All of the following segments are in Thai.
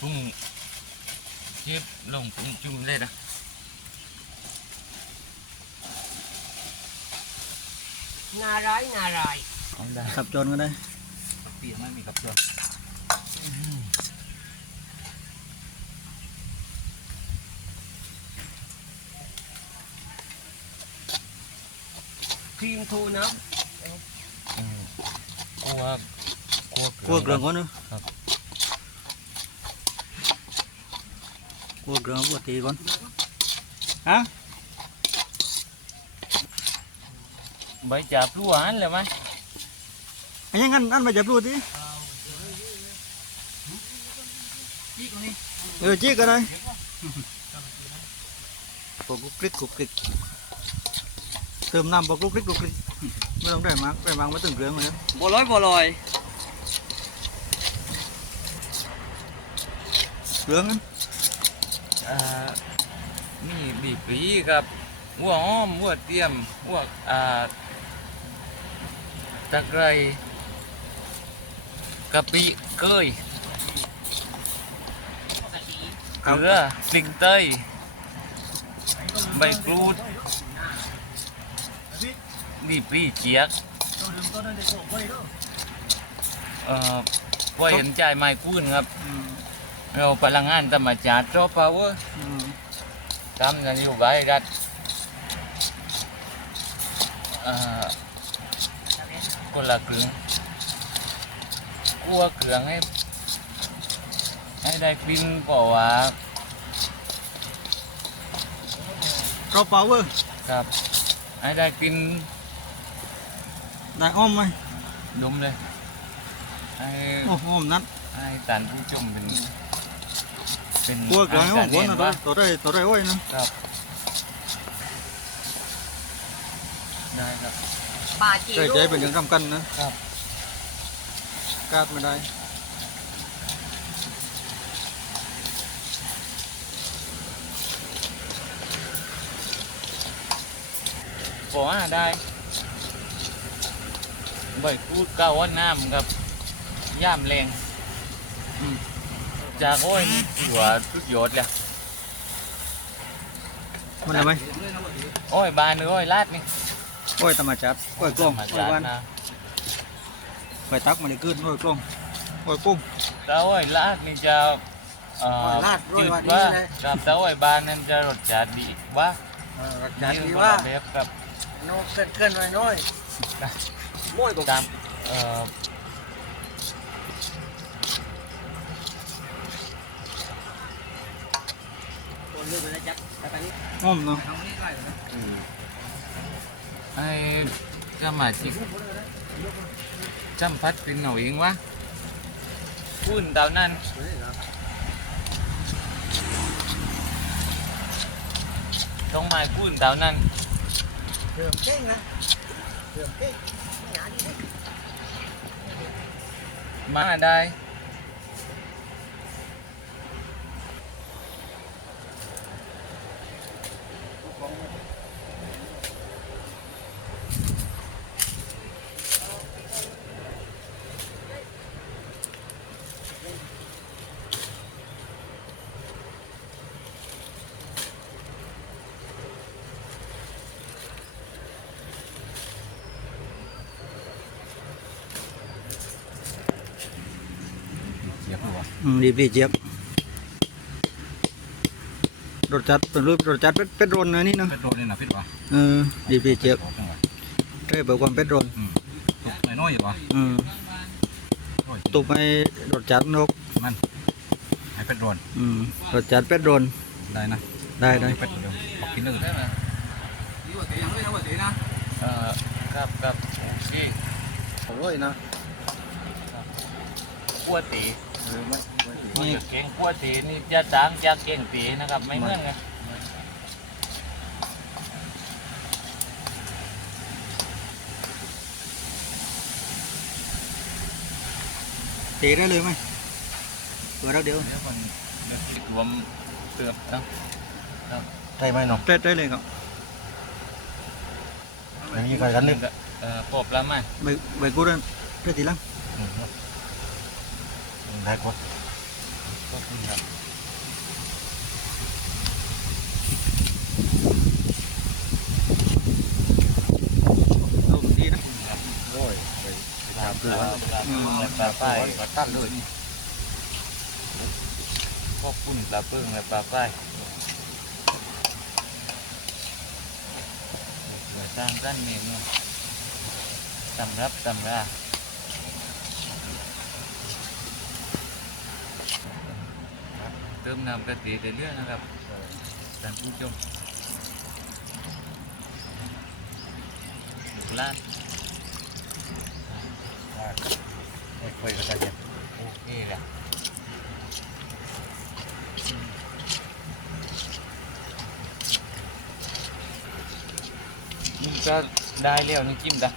ปรุงเจ็บลงปรุงจุ่มเลยนะนาร้ายนาร้ายเอาได้ขับจนก็ได้เปลี่ยกไม่มีกับตัวครีมทูนะกลัวกลัวกลัวเกลือก่อนเนอะครับ กลัวเกลืองกลัวตีก่อนฮะใบจับรู้อันเลยไหมอันยังงั้นอันมาจับรูดิเออจี้กันเองได้มากได้มากไม่ถึงเกลืองเลยนะบัวลอยบัวลอยเกลืองนั้นอ่ามีบีปรีครับหัวอ้อมหัวเตรียมหัวอ่าตะไคร้กะปิเกยเกลือพริกไทยใบกรูดบีปรีเจียกเอ่อพอเห็นใจไม้กุ้นครับอืม เราพลังงานธรรมชาติโตพาวเวอร์อืมทำนโยบายรัฐเอ่อคนละครึ่งกลัวเครื่องให้ ให้ได้กลินเพราะว่าเราเปล่าเวอร์ครับ ให้ได้กลิน ได้อ้อมไหมดมเลย ให้โอ้อ้อมนัดให้ท่านผู้ชมเป็น เป็นกลัวเกลืองอาอ้อหามรหัวเห็นนะว่าตัวได้ตัวได้โอ้ยนะได้ครับบาจีใจใจเป็นอย่างสำคัญนะครับกาดไม่ได้พอหาได้ใบกูดเก้าว่าน้ำครับย่ามแรงอืม จากโอ้ยหัวสุดยอดเลยมันอะไรไหมโอ้ยบานหรือโอ้ยลาดนี่โอ้ยธรรมชาติโอ้ยกล้องธรรมโอ้ยชาติวันนะไปตักมาได้ขึ้นโอ้ยกล้องโอ้ยกุ้ง แต่โอ้ยลาดนี่จะเอ่อโอ้ยลาดโอ้ยจืดว่าดีว่าเลย ครับแต่โอ้ยบานนั้นจะรสชาติดีว่ารักจัดดีดีว่าว่าแบบครับ โน้เกินเกินหน่อยน้อยม้วยกว่าตามเอ่อ เลือกไปแล้วจักไปนี้อ้อมเนาะทำนี่ได้เลยนะไอ้จะมาจิกจำพัดเป็นหน่อยเองวะพูนเต่านั้นต้องมาพูนเต่านั้นเติมเก่งนะเติมเก่งมาได้ ดีดีเจี๊ยบรสจัดเป็นรูปรสจัดเป็ดเป็ดโรนนะนี่เนาะเป็ดโดนเลยนะเป็ดวะเออดีดีเจี๊ยบได้เปิดความเป็ดโรนตกน้อยๆอยู่วะอืมตุกให้รสจัดนกให้เป็ดโดนอืมรสจัดเป็ดโรนได้นะได้ได้เป็ดเดียวบอกกินอื่นได้ไหมเอ่อครับครับโอเคโอ้ยนะกัวตีหรือไม่ นี่เก่งกัวตีนี่จะต่างจากเก่งตีนะครับ ไม่เหมือนกันตีได้เลยไหมเปิดรักเดียวเดี๋ยวมันเดี๋ยวติดรวมเติมนะได้ไหมน้องได้ได้เลยครับไม่มีใครกันนึกเอ่อปอบแล้วไหมใบใบกูได้ได้ตีลัง ได้กดกดนี่ครับลมดีนะโอ้ยไปไปถามเพื่อนอืมและปลาป้ายก็ตั้นเลยพวกปุ่นปลาเปิ้งและปลาป้ายเหลือสร้างด้านเมนูสำรับสำรา เติมน้ำกะทิเรื่อยๆนะครับท่านผู้ชมลูกหล้านไม่ค่อยก็จะเย็นโอเคแหละนี่ก็ได้แล้วนี่จิ้มดะ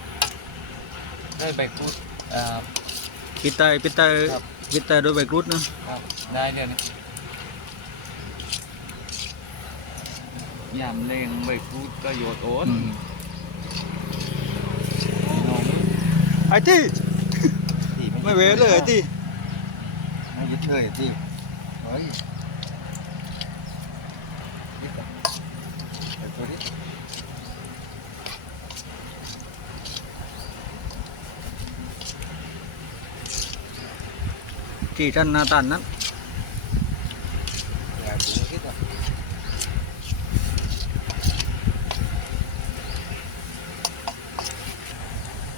ได้ใบกรูดอ่า ปิดตาปิดตาปิดตาโดยใบกรูดนะครับได้แล้วนี่ ยำเลงใบกรูดก็โยดโอนน้องไอ้ที่ที่ไม่เวเลยไอ้ที่ไม่ยึดเลยที่เฮ้ยยึดอะไปตัวนี้ที่ท่านนาตันนั้น แหวนตัวนี้อะ